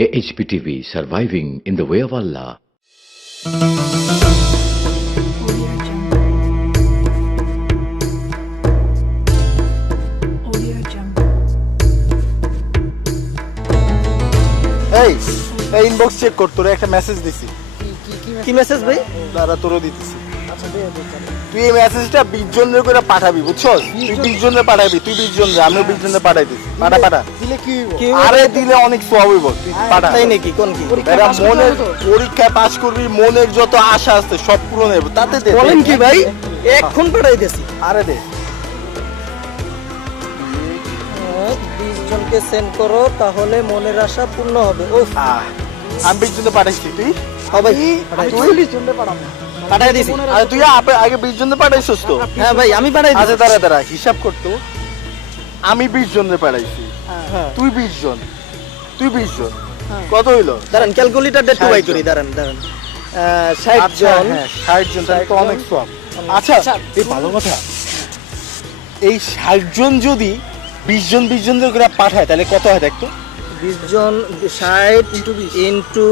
AHPTV, surviving in the way of Allah. এই inbox check কর, তোরে একটা মেসেজ দিছি। কি মেসেজ ভাই? দাঁড়া, তোরও দিতেছি। তুই এই মেসেজটা 20 জনের করে পাঠাবি, বুঝছস? তুই 20 জনের পাঠাবি, তুই 20 জনের, আমিও 20 জনের পাঠাই দিছি। পাঠা দিলে কি হইব? আরে দিলে অনেক সওয়াব হইব, তুই পাঠা। তাই নাকি? কোন কি? এরা মনের পরীক্ষায় পাস করবি, মনের যত আশা আছে সব পূরণ হবে, তাতে দে। বলেন কি ভাই? এখন পাঠাই দিছি। আরে দে। 20 জনকে সেন্ড করো, তাহলে মনের আশা পূর্ণ হবে। ও আমি 20 জনের পাঠাইছি, তুই? হ্যাঁ ভাই, তুই 40 জনকে পাঠাবো। পাঠাই দিছি। আরে তুই আগে 20 জনের পাঠাইছস তো? হ্যাঁ ভাই, আমি পাঠাই দিছি। আচ্ছা দাঁড়া হিসাব করতো। আমি 20 জনের পাঠাইছি, হ্যাঁ। তুই 20 জন, তুই 20 জন, কত হইলো? দাঁড়ান, ক্যালকুলেটর একটু বাই করি। দাঁড়ান 60 আচ্ছা, জন। হ্যাঁ 60 জন, তাহলে তো অনেক সওয়াব। আচ্ছা এই ভালো কথা, এই 60 জন যদি 20 জন করে পাঠায় তাহলে কত হয় দেখতো? 20 জন 60 ইনটু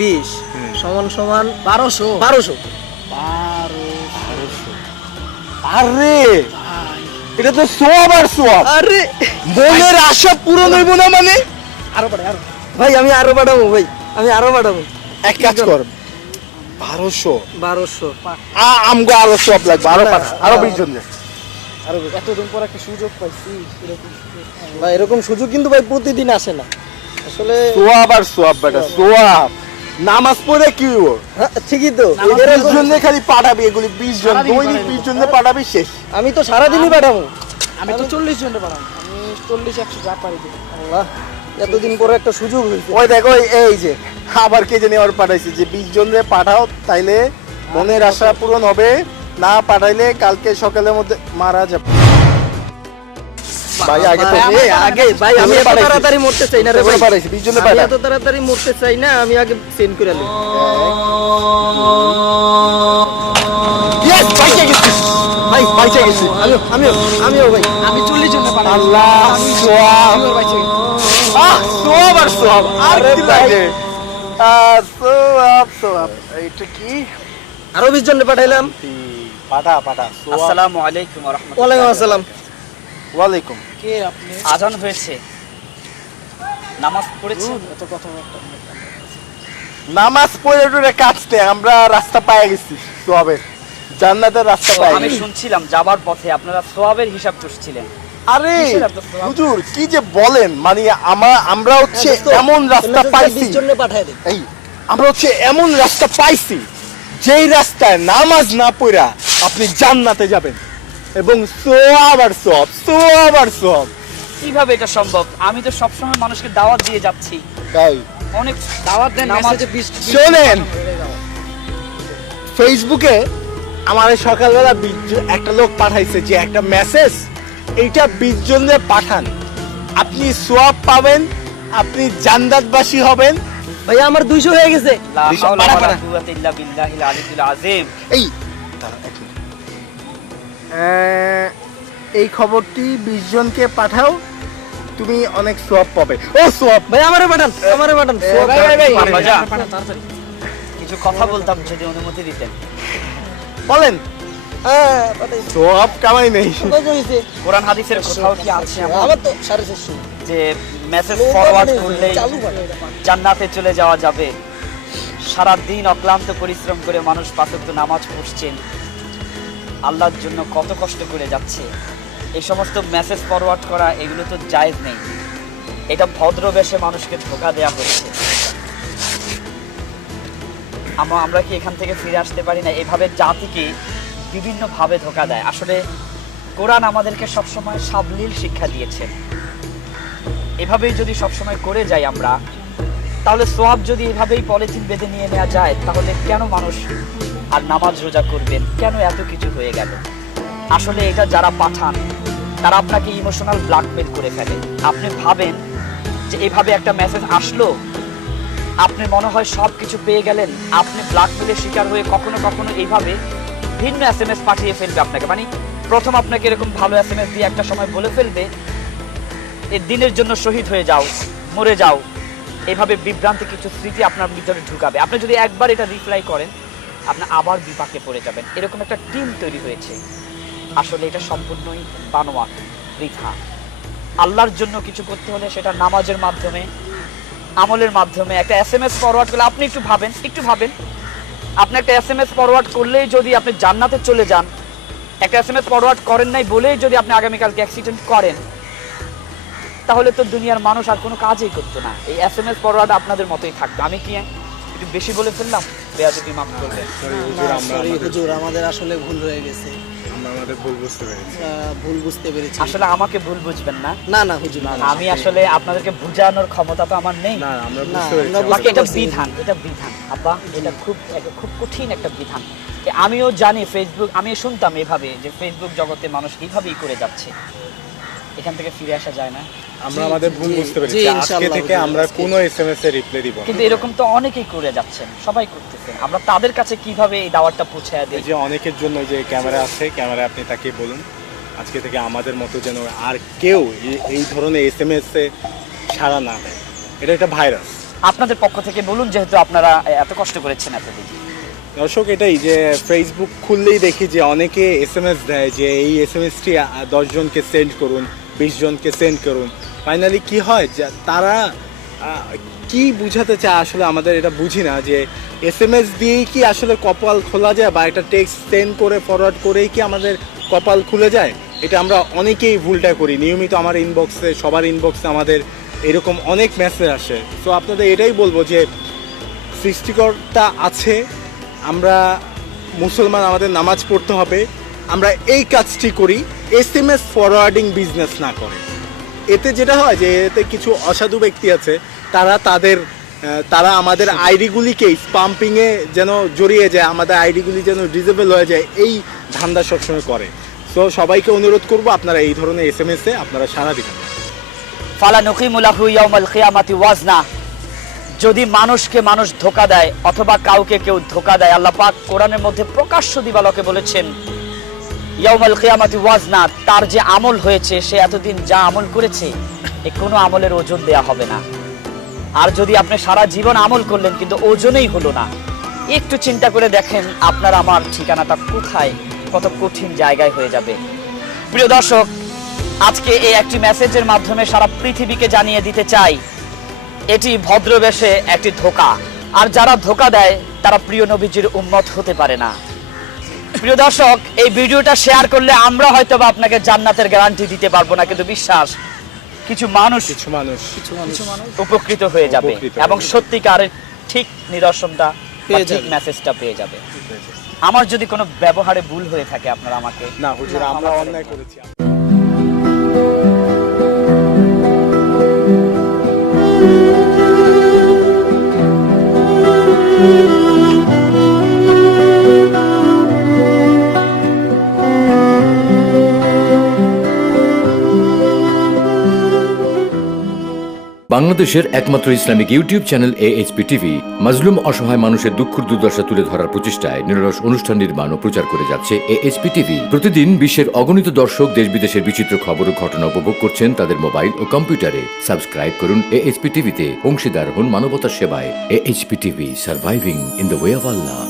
20 সমান 1200। আরে এটা তো সওয়াব আর সওয়াব। আরে মনের আশা পূরণ হইব না মানে? ভাই আমি আরো পাঠাবো ভাই, আমি আরো পাঠাবো। এক কাজ কর, 1200 আমগো আরো সওয়াব লাগবে, আরো পাঠা, আরো 20 জন দে। এতদিন পর একটা সুযোগ পাইছি, ভাই এরকম সুযোগ কিন্তু ভাই প্রতিদিন আসে না আসলে। সোয়াব আর সোয়াব বেটা, সোয়াব। নামাজ পড়ে কি হইব? হ্যাঁ, ঠিকই তো। 20 জনে খালি পাঠাবি, এগুলি 20 জন, দৈনিক 20 জনে পাঠাবি, শেষ। আমি তো সারাদিনই পাঠাবো। আমি তো 40 জনের পাঠাবো, আমি 40-100 যা পারি দেব। আল্লাহ, এতদিন পরে একটা সুযোগ হয়েছে। ওই দেখো এই যে আবার কে জানি আর পাঠাইছে যে 20 জনে পাঠাও, তাইলে মনের আশা পূরণ হবে, না পাঠাইলে কালকে সকালের মধ্যে মারা যাবে। ভাই আগে তো আগে ভাই আমি এত তাড়াতাড়ি মরতে চাই না রে ভাই। পাঠাইছি 20 জনে আমি পাঠা। এত তাড়াতাড়ি মরতে চাই না, আমি আগে সেন্ড করে নিই। ইয়েস, পাইছে গেছি ভাই, পাইছে গেছি। আমিও ভাই। আমি 40 জনের পাঠাবো। আল্লাহ, সোয়াব। পাইছি। সোয়াব আর সোয়াব, আর আরে কি ভাই। লাগে? সোয়াব। এটা কি? আরো 20 জনে পাঠাইলাম। পাঠা সোয়াব। আসসালামু আলাইকুম ওয়া রাহমাতুল্লাহ। ওয়ালাইকুম আসসালাম। ওয়ালাইকুম। কে আপনি? আজান হয়েছে, নামাজ পড়েছেন? এত কথা বলতে। নামাজ পড়ে টুরে কাটতে আমরা রাস্তা পায়ে গেছি, সোয়াবের জান্নাতের রাস্তা তো পায়ে আমি গেছি। শুনছিলাম যাবার পথে আপনারা সোয়াবের হিসাব করছিলেন। আরে কিসের এত সোয়াব? হুজুর কি যে বলেন, মানে আমরা হচ্ছে এমন রাস্তা পাইছি, 20 জনে পাঠাই দিই। এই আমরা হচ্ছে এমন রাস্তা পাইছি যেই রাস্তায় নামাজ না পড়া আপনি জান্নাতে যাবেন, এবং সোয়াব আর সোয়াব। কিভাবে এটা সম্ভব? আমি তো সবসময় মানুষকে দাওয়াত দিয়ে যাচ্ছি, তাই অনেক দাওয়াত দেন, নামাজ- মেসেজে 20 শোনেন, ফেসবুকে আমার এই সকালবেলা একটা লোক পাঠাইছে যে একটা মেসেজ, এইটা 20 জনের পাঠান, আপনি সোয়াব পাবেন, আপনি জান্নাতবাসী হবেন। ভাই আমার 200 হয়ে গেছে। লা বিশাল হাওলা পাড়া ওয়ালা পাড়া। কুওয়াতা ইল্লা বিল্লাহিল আলিয়্যিল আযীম। এই দাঁড়া, এক মিনিট। এই খবরটি 20 জনকে পাঠাও, তুমি অনেক সোয়াব পাবে। ও সোয়াব। ভাই আমারে পাঠান। ভাই। বাজা। পাঠান তাড়াতাড়ি। কিছু কথা বলতাম, যদি অনুমতি দিতেন। বলেন। হ্যাঁ পাঠাই। সোয়াব কামাই নেই। কত হইছে? কোরআন হাদিসের কোথাও কি আছে এমন আমার তো 450। যে মেসেজ ফরওয়ার্ড করলেই চালু করে। জান্নাতে চলে যাওয়া যাবে? সারা দিন অক্লান্ত পরিশ্রম করে মানুষ 5 ওয়াক্ত নামাজ পড়ছেন, আল্লাহর জন্য কত কষ্ট করে যাচ্ছে, এই সমস্ত মেসেজ ফরওয়ার্ড করা এগুলো তো জায়েজ নেই। এটা ভদ্রবেশে মানুষকে ধোঁকা দেয়া হচ্ছে। আমরা কি এখান থেকে ফিরে আসতে পারি না? এভাবে জাতিকে বিভিন্নভাবে ধোঁকা দেয়। আসলে কোরআন আমাদেরকে সবসময় সাবলীল শিক্ষা দিয়েছেন। এভাবেই যদি সবসময় করে যাই আমরা, তাহলে সোয়াব যদি এভাবেই পলিথিন বেঁধে নিয়ে নেওয়া যায়, তাহলে কেন মানুষ আর নামাজ রোজা করবেন? কেন এত কিছু হয়ে গেল? আসলে এটা যারা পাঠান তারা আপনাকে ইমোশনাল ব্ল্যাকমেল করে ফেলে। আপনি ভাবেন যে এইভাবে একটা মেসেজ আসলো, আপনি মনে হয় সব কিছু পেয়ে গেলেন, আপনি ব্ল্যাকমেলের শিকার হয়ে কখনো কখনো এইভাবে ভিন্ন SMS পাঠিয়ে ফেলবে আপনাকে। মানে প্রথম আপনাকে এরকম ভালো SMS দিয়ে একটা সময় বলে ফেলবে, এই দিনের জন্য শহীদ হয়ে যাও, মরে যাও, এভাবে বিভ্রান্তি কিছু স্মৃতি আপনার ভিতরে ঢুকাবে। আপনি যদি একবার এটা রিপ্লাই করেন, আপনি আবার বিপাকে পড়ে যাবেন। এরকম একটা টিম তৈরি হয়েছে, আসলে এটা সম্পূর্ণই বানোয়াট, বৃথা। আল্লাহর জন্য কিছু করতে হলে সেটা নামাজের মাধ্যমে, আমলের মাধ্যমে। একটা SMS ফরওয়ার্ড করলে আপনি একটু ভাবেন, আপনি একটা SMS ফরওয়ার্ড করলেই যদি আপনি জান্নাতে চলে যান, একটা SMS ফরওয়ার্ড করেন নাই বলেই যদি আপনি আগামীকালকে অ্যাক্সিডেন্ট করেন, তাহলে তো দুনিয়ার মানুষ আর কোনো কাজই করতো না। এই SMS ফরওয়ার্ড আপনাদের মতোই থাকতো। আমি কি একটু বেশি বলে ফেললাম? বেয়াদবি মাফ করবেন। সরি হুজুর, আমাদের আসলে ভুল হয়ে গেছে, আমাদের ভুল বুঝতে পেরেছি। ভুল বুঝতে পেরেছি। আসলে আমাকে ভুল বুঝবেন না। না না হুজুর, না না, আমি আসলে আপনাদেরকে বোঝানোর ক্ষমতা তো আমার নেই। না আমরা না, বুঝতে পেরেছি। আমরা বাকি এটা বুঝতে বিধান, এটা বিধান আব্বা, এটা খুব কঠিন একটা বিধান। আমিও জানি ফেসবুক, আমি শুনতাম এভাবে যে ফেসবুক জগতে মানুষ এইভাবেই করে যাচ্ছে, এখান থেকে ফিরে আসা যায় না। আমরা আমাদের ভুল বুঝতে পেরেছি। জি, আজকে ইনশাআল্লাহ থেকে আমরা কোনো SMS এর রিপ্লাই দিব না। কিন্তু এরকম তো অনেকেই করে যাচ্ছেন, সবাই করতেছেন। আমরা তাদের কাছে কিভাবে এই দাওয়াতটা পৌঁছায় এই দিই? যে অনেকের জন্য যে ক্যামেরা আছে, ক্যামেরা আপনি তাকে বলুন আজকে থেকে আমাদের মতো যেন আর কেউ এই ধরনের SMS এ সাড়া না দেয়। এটা একটা ভাইরাস। আপনাদের পক্ষ থেকে বলুন, যেহেতু আপনারা এত কষ্ট করেছেন এতদিন। দর্শক, এটাই যে ফেসবুক খুললেই দেখি যে অনেকে SMS দেয় যে এই SMS-টি 10 জনকে সেন্ড করুন, 20 জনকে সেন্ড করুন। ফাইনালি কি হয় যে তারা কি বুঝাতে চায় আসলে আমাদের এটা বুঝি না, যে SMS দিয়েই কি আসলে কপাল খোলা যায়, বা একটা টেক্সট সেন্ড করে ফরওয়ার্ড করেই কি আমাদের কপাল খুলে যায়? এটা আমরা অনেকেই ভুলটা করি। নিয়মিত আমার ইনবক্সে, সবার ইনবক্সে আমাদের এরকম অনেক মেসেজ আসে। তো আপনাদের এটাই বলবো যে সৃষ্টিকর্তা আছে, আমরা মুসলমান, আমাদের নামাজ পড়তে হবে, আমরা এই কাজটি করি, SMS ফরওয়ার্ডিং বিজনেস না করে। এতে যেটা হয় যে এতে কিছু অসাধু ব্যক্তি আছে, তারা আমাদের আইডিগুলিকে স্পাম্পিংয়ে যেন জড়িয়ে যায়, আমাদের আইডিগুলি যেন ডিজেবল হয়ে যায়, এই ধান্দা সবসময় করে। তো সবাইকে অনুরোধ করব আপনারা এই ধরনের SMS-এ আপনারা সাড়া দিবেন। ফালা নুকিমু লাহু ইয়াউমাল কিয়ামাতি ওয়াজনা। যদি মানুষকে মানুষ ধোঁকা দেয় অথবা কাউকে কেউ ধোঁকা দেয়, আল্লাহ পাক কোরআনের মধ্যে প্রকাশ্য দিবালোকে বলেছেন ইয়াউমাল কিয়ামাতি ওয়াজনা, তার যে আমল হয়েছে, সে এতদিন যা আমল করেছে এ কোনো আমলের ওজন দেয়া হবে না। আর যদি আপনি সারা জীবন আমল করলেন কিন্তু ওজনেই হলো না, একটু চিন্তা করে দেখেন আপনার আমার ঠিকানাটা কোথায়, কত কঠিন জায়গায় হয়ে যাবে। প্রিয় দর্শক, আজকে এই একটি মেসেজের মাধ্যমে সারা পৃথিবীকে জানিয়ে দিতে চাই, এটি ভদ্রবেশে একটি ধোঁকা। আর যারা ধোঁকা দেয় তারা প্রিয় নবীজির উম্মত হতে পারে না। প্রিয় দর্শক, এই ভিডিওটা শেয়ার করলে আমরা হয়তো বা আপনাকে জান্নাতের গ্যারান্টি দিতে পারবো না, কিন্তু বিশ্বাস কিছু মানুষ উপকৃত হয়ে যাবে এবং সত্যিকারের ঠিক নিদর্শনটা, ঠিক মেসেজটা পেয়ে যাবে। আমার যদি কোনো ব্যবহারে ভুল হয়ে থাকে আপনারা আমাকে না হুজুর, আমরা অন্যায় করেছি। বাংলাদেশের একমাত্র Islamic YouTube channel AHP TV মাজলুম অসহায় মানুষের দুঃখ দুর্দশা তুলে ধরার প্রচেষ্টায় নিরলস অনুষ্ঠান নির্মাণ ও প্রচার করে যাচ্ছে AHP TV। প্রতিদিন বিশ্বের অগণিত দর্শক দেশ বিদেশের বিচিত্র খবর ও ঘটনা উপভোগ করছেন তাদের মোবাইল ও কম্পিউটারে। সাবস্ক্রাইব করুন AHP TV তে, অংশীদার হন মানবতার সেবায়। AHP TV, surviving in the way of Allah.